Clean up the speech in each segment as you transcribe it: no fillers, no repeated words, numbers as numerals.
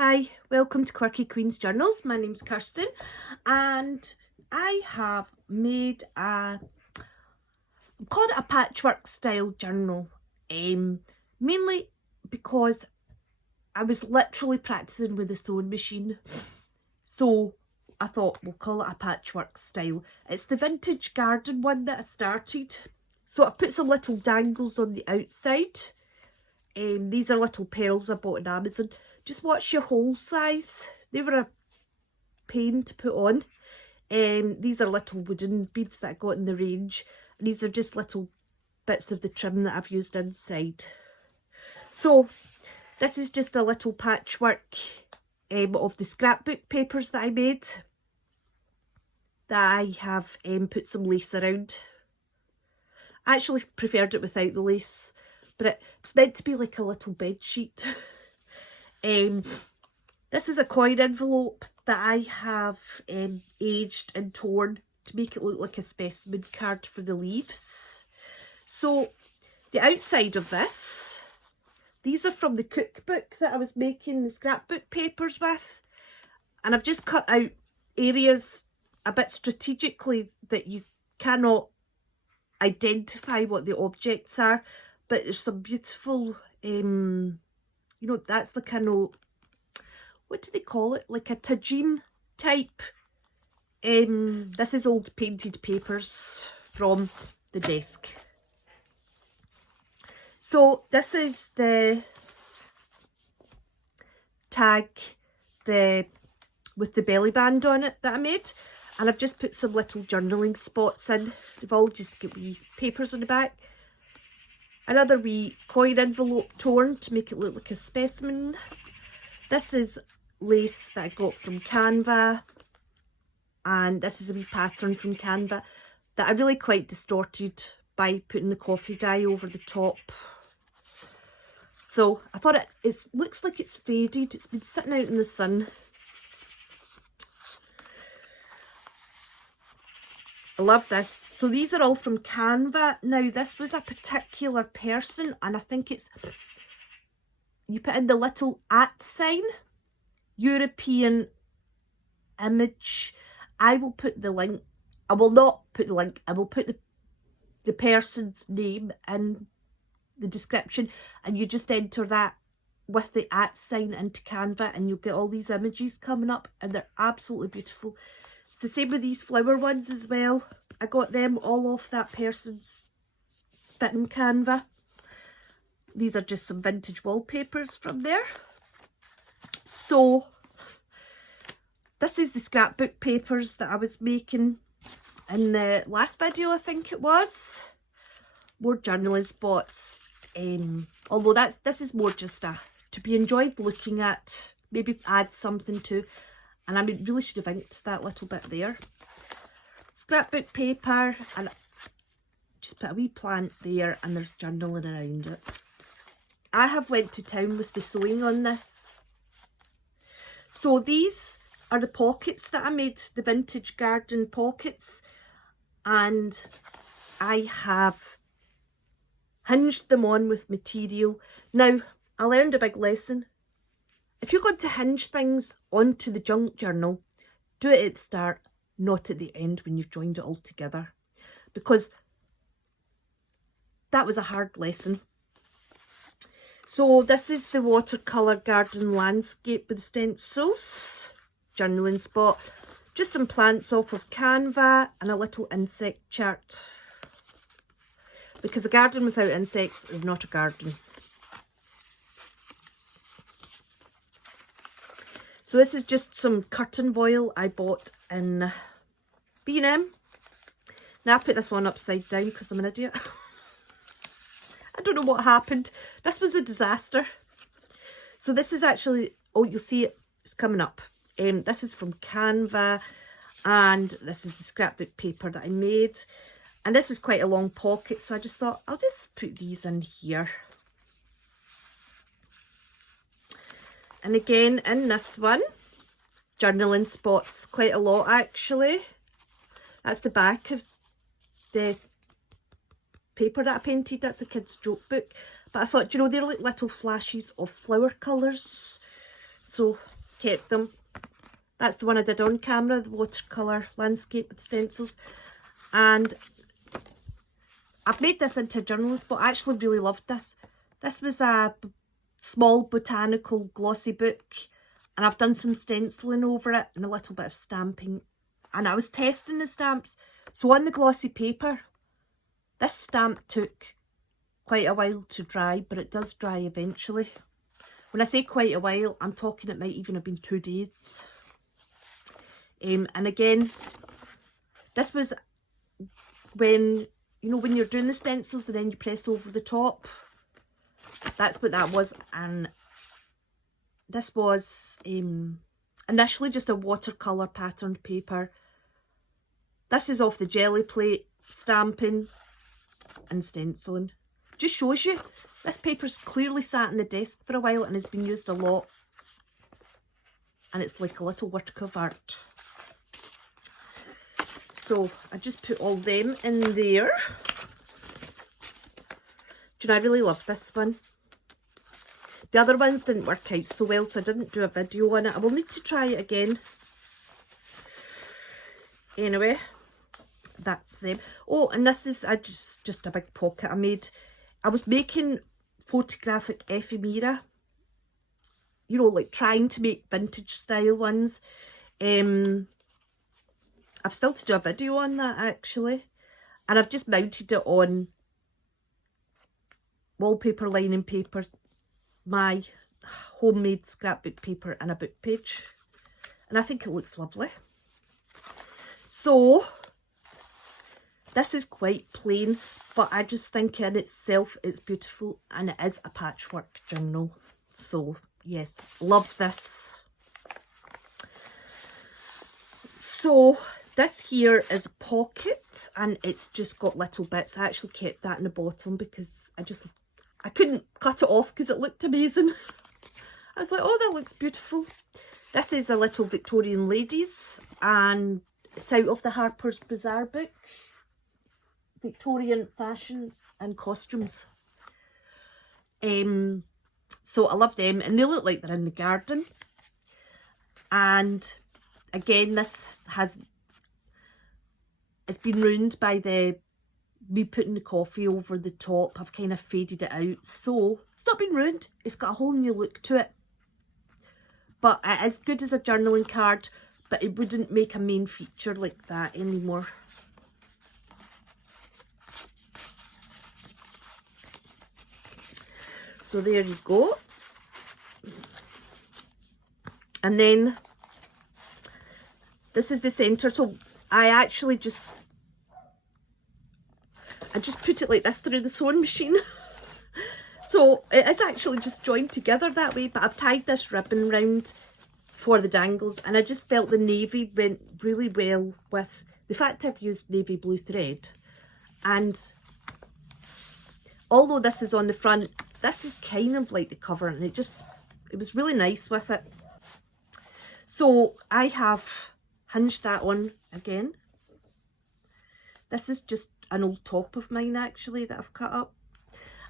Hi, welcome to Quirky Queen's Journals. My name's Kirsten and I have made I'm calling it a patchwork style journal, mainly because I was literally practicing with the sewing machine, so I thought we'll call it a patchwork style. It's the vintage garden one that I started, so I've put some little dangles on the outside. These are little pearls I bought on Amazon. Just watch your hole size. They were a pain to put on. These are little wooden beads that I got in the range. And these are just little bits of the trim that I've used inside. So this is just a little patchwork of the scrapbook papers that I made. That I have put some lace around. I actually preferred it without the lace, but it's meant to be like a little bed sheet. This is a coin envelope that I have aged and torn to make it look like a specimen card for the leaves. So the outside of this, these are from the cookbook that I was making the scrapbook papers with, and I've just cut out areas a bit strategically that you cannot identify what the objects are, but there's some beautiful you know, that's the kind of, what do they call it? Like a tagine type. This is old painted papers from the desk. So this is the tag with the belly band on it that I made. And I've just put some little journaling spots in. They've all just got wee papers on the back. Another wee coin envelope torn to make it look like a specimen. This is lace that I got from Canva. And this is a wee pattern from Canva that I really quite distorted by putting the coffee dye over the top. So I thought it looks like it's faded. It's been sitting out in the sun. I love this. So these are all from Canva. Now this was a particular person, and I think it's, you put in the little @ sign, European image. I will put the link, I will not put the link, I will put the person's name in the description, and you just enter that with the @ sign into Canva and you'll get all these images coming up, and they're absolutely beautiful. It's the same with these flower ones as well. I got them all off that person's bit in Canva. These are just some vintage wallpapers from there. So this is the scrapbook papers that I was making in the last video, I think it was. More journaling spots. Although this is more just to be enjoyed looking at, maybe add something to. And I really should have inked that little bit there. Scrapbook paper, and just put a wee plant there, and there's journaling around it. I have went to town with the sewing on this. So these are the pockets that I made, the vintage garden pockets, and I have hinged them on with material. Now, I learned a big lesson. If you're going to hinge things onto the junk journal, do it at the start, not at the end when you've joined it all together, because that was a hard lesson. So this is the watercolour garden landscape with stencils, journaling spot, just some plants off of Canva, and a little insect chart, because a garden without insects is not a garden. So this is just some curtain voile I bought in B&M. Now I put this on upside down because I'm an idiot. I don't know what happened. This was a disaster. So this is actually, oh, you'll see it, it's coming up. This is from Canva, and this is the scrapbook paper that I made. And this was quite a long pocket, so I just thought I'll just put these in here. And again, in this one, journaling spots, quite a lot actually. That's the back of the paper that I painted. That's the kids' joke book. But I thought, you know, they're like little flashes of flower colours. So kept them. That's the one I did on camera, the watercolour landscape with stencils. And I've made this into a journaling spot. I actually really loved this. This was a small botanical glossy book, and I've done some stenciling over it and a little bit of stamping. And I was testing the stamps. So on the glossy paper, this stamp took quite a while to dry, but it does dry eventually. When I say quite a while, I'm talking it might even have been 2 days. And again, this was when, you know, when you're doing the stencils and then you press over the top. That's what that was. And this was initially just a watercolour patterned paper. This is off the jelly plate, stamping and stenciling. Just shows you, this paper's clearly sat on the desk for a while and has been used a lot. And it's like a little work of art. So I just put all them in there. Do you know, I really love this one. The other ones didn't work out so well, so I didn't do a video on it. I will need to try it again. Anyway, that's them. Oh, and this is just a big pocket I made. I was making photographic ephemera. You know, like trying to make vintage style ones. I've still to do a video on that actually. And I've just mounted it on wallpaper lining paper, my homemade scrapbook paper and a book page. And I think it looks lovely. So, this is quite plain, but I just think in itself it's beautiful and it is a patchwork journal. So, yes, love this. So, this here is a pocket and it's just got little bits. I actually kept that in the bottom because I couldn't cut it off because it looked amazing. I was like, oh, that looks beautiful. This is a little Victorian ladies and it's out of the Harper's Bazaar book. Victorian fashions and costumes. So I love them and they look like they're in the garden. And again, it's been ruined by me putting the coffee over the top. I've kind of faded it out. So it's not been ruined. It's got a whole new look to it. But it is good as a journaling card, but it wouldn't make a main feature like that anymore. So there you go. And then this is the centre. So I just put it like this through the sewing machine. So it is actually just joined together that way, but I've tied this ribbon round for the dangles and I just felt the navy went really well with the fact I've used navy blue thread. And although this is on the front, this is kind of like the cover and it was really nice with it. So I have hinged that on again. This is just an old top of mine actually that I've cut up.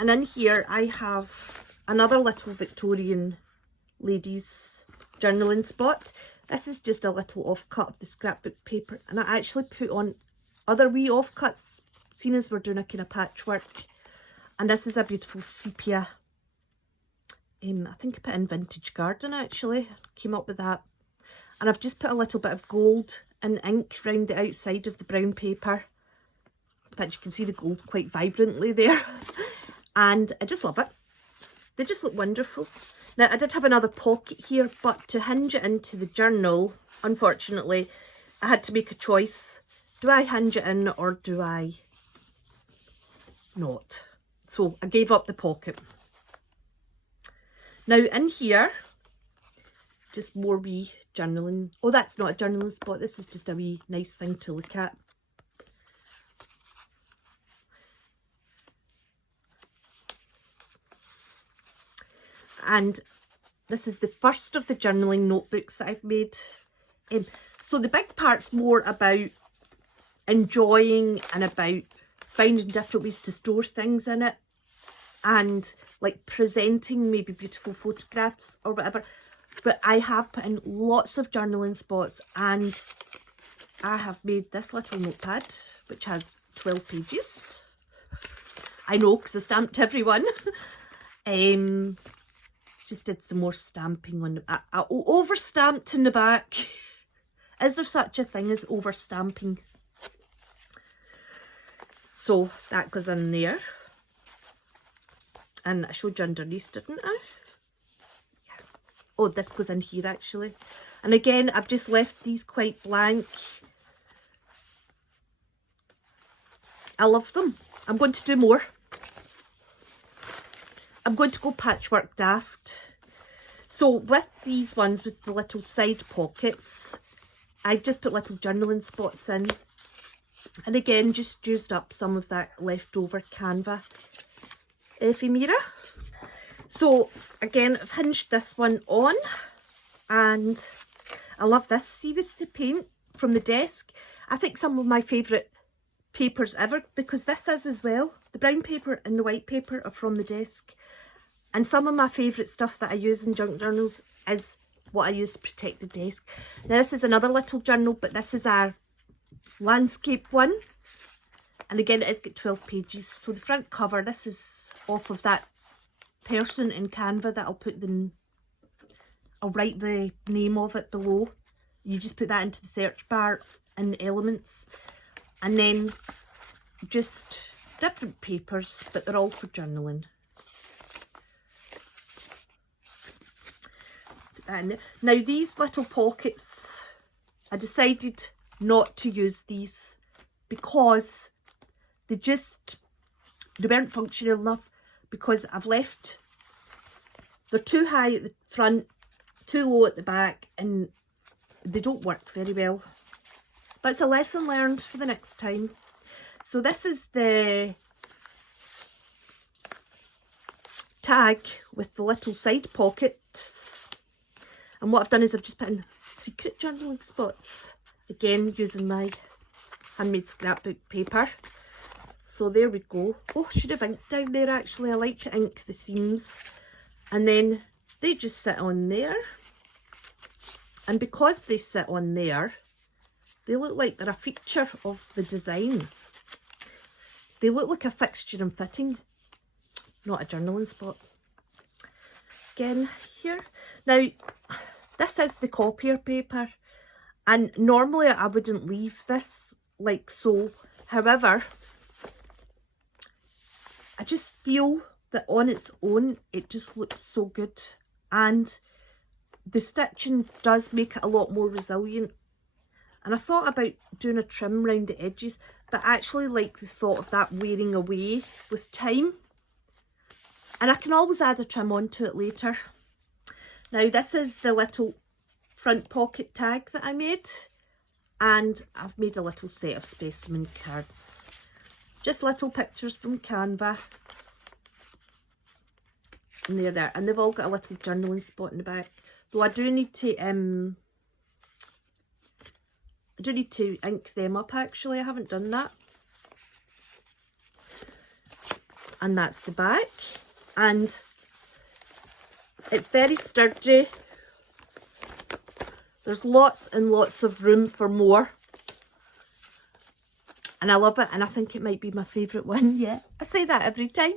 And in here I have another little Victorian ladies journaling spot. This is just a little offcut of the scrapbook paper and I actually put on other wee offcuts, seeing as we're doing a kind of patchwork. And this is a beautiful sepia. I think I put in Vintage Garden actually, came up with that. And I've just put a little bit of gold and ink round the outside of the brown paper. In fact, you can see the gold quite vibrantly there. And I just love it. They just look wonderful. Now, I did have another pocket here, but to hinge it into the journal, unfortunately, I had to make a choice. Do I hinge it in or do I not? So I gave up the pocket. Now in here, just more wee journaling. Oh, that's not a journaling spot. This is just a wee nice thing to look at. And this is the first of the journaling notebooks that I've made. So the big part's more about enjoying and about finding different ways to store things in it and like presenting maybe beautiful photographs or whatever. But I have put in lots of journaling spots, and I have made this little notepad which has 12 pages. I know, because I stamped everyone. Just did some more stamping on the back. I over stamped in the back. Is there such a thing as over stamping? So that goes in there. And I showed you underneath, didn't I? Yeah. Oh, this goes in here actually. And again, I've just left these quite blank. I love them. I'm going to do more. I'm going to go patchwork daft. So with these ones with the little side pockets, I've just put little journaling spots in. And again, just used up some of that leftover Canva ephemera. So again, I've hinged this one on, and I love this. See, with the paint from the desk, I think some of my favourite papers ever, because this is as well. The brown paper and the white paper are from the desk. And some of my favourite stuff that I use in junk journals is what I use to protect the desk. Now this is another little journal, but this is our landscape one. And again, it has got 12 pages. So the front cover, this is off of that person in Canva that I'll write the name of it below. You just put that into the search bar in the elements. And then just different papers, but they're all for journaling. Put that in there. Now these little pockets, I decided not to use these because they weren't functional enough, because I've left, they're too high at the front, too low at the back, and they don't work very well. But it's a lesson learned for the next time. So this is the tag with the little side pockets. And what I've done is I've just put in secret journaling spots. Again, using my handmade scrapbook paper. So there we go. Oh, I should have inked down there actually. I like to ink the seams. And then they just sit on there. And because they sit on there, they look like they're a feature of the design. They look like a fixture and fitting, not a journaling spot. Again, here. Now, this is the copier paper, and normally I wouldn't leave this like so. However, I just feel that on its own, it just looks so good. And the stitching does make it a lot more resilient. And I thought about doing a trim around the edges, but I actually like the thought of that wearing away with time. And I can always add a trim onto it later. Now this is the little front pocket tag that I made. And I've made a little set of specimen cards. Just little pictures from Canva. And they're there. And they've all got a little journaling spot in the back. Though I do need to ink them up actually. I haven't done that. And that's the back. And it's very sturdy. There's lots and lots of room for more. And I love it, and I think it might be my favourite one yet. I say that every time.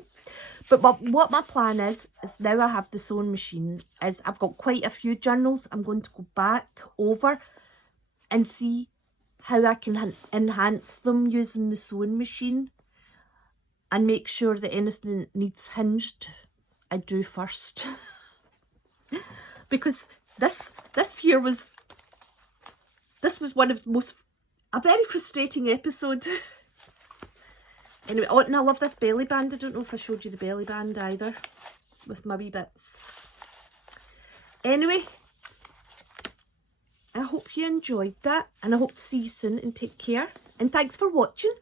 But what my plan is now I have the sewing machine, is I've got quite a few journals. I'm going to go back over and see how I can enhance them using the sewing machine, and make sure that anything that needs hinged, I do first. Because this was one of the most, a very frustrating episode. Anyway, oh, and I love this belly band. I don't know if I showed you the belly band either, with my wee bits. Anyway, I hope you enjoyed that, and I hope to see you soon, and take care. And thanks for watching.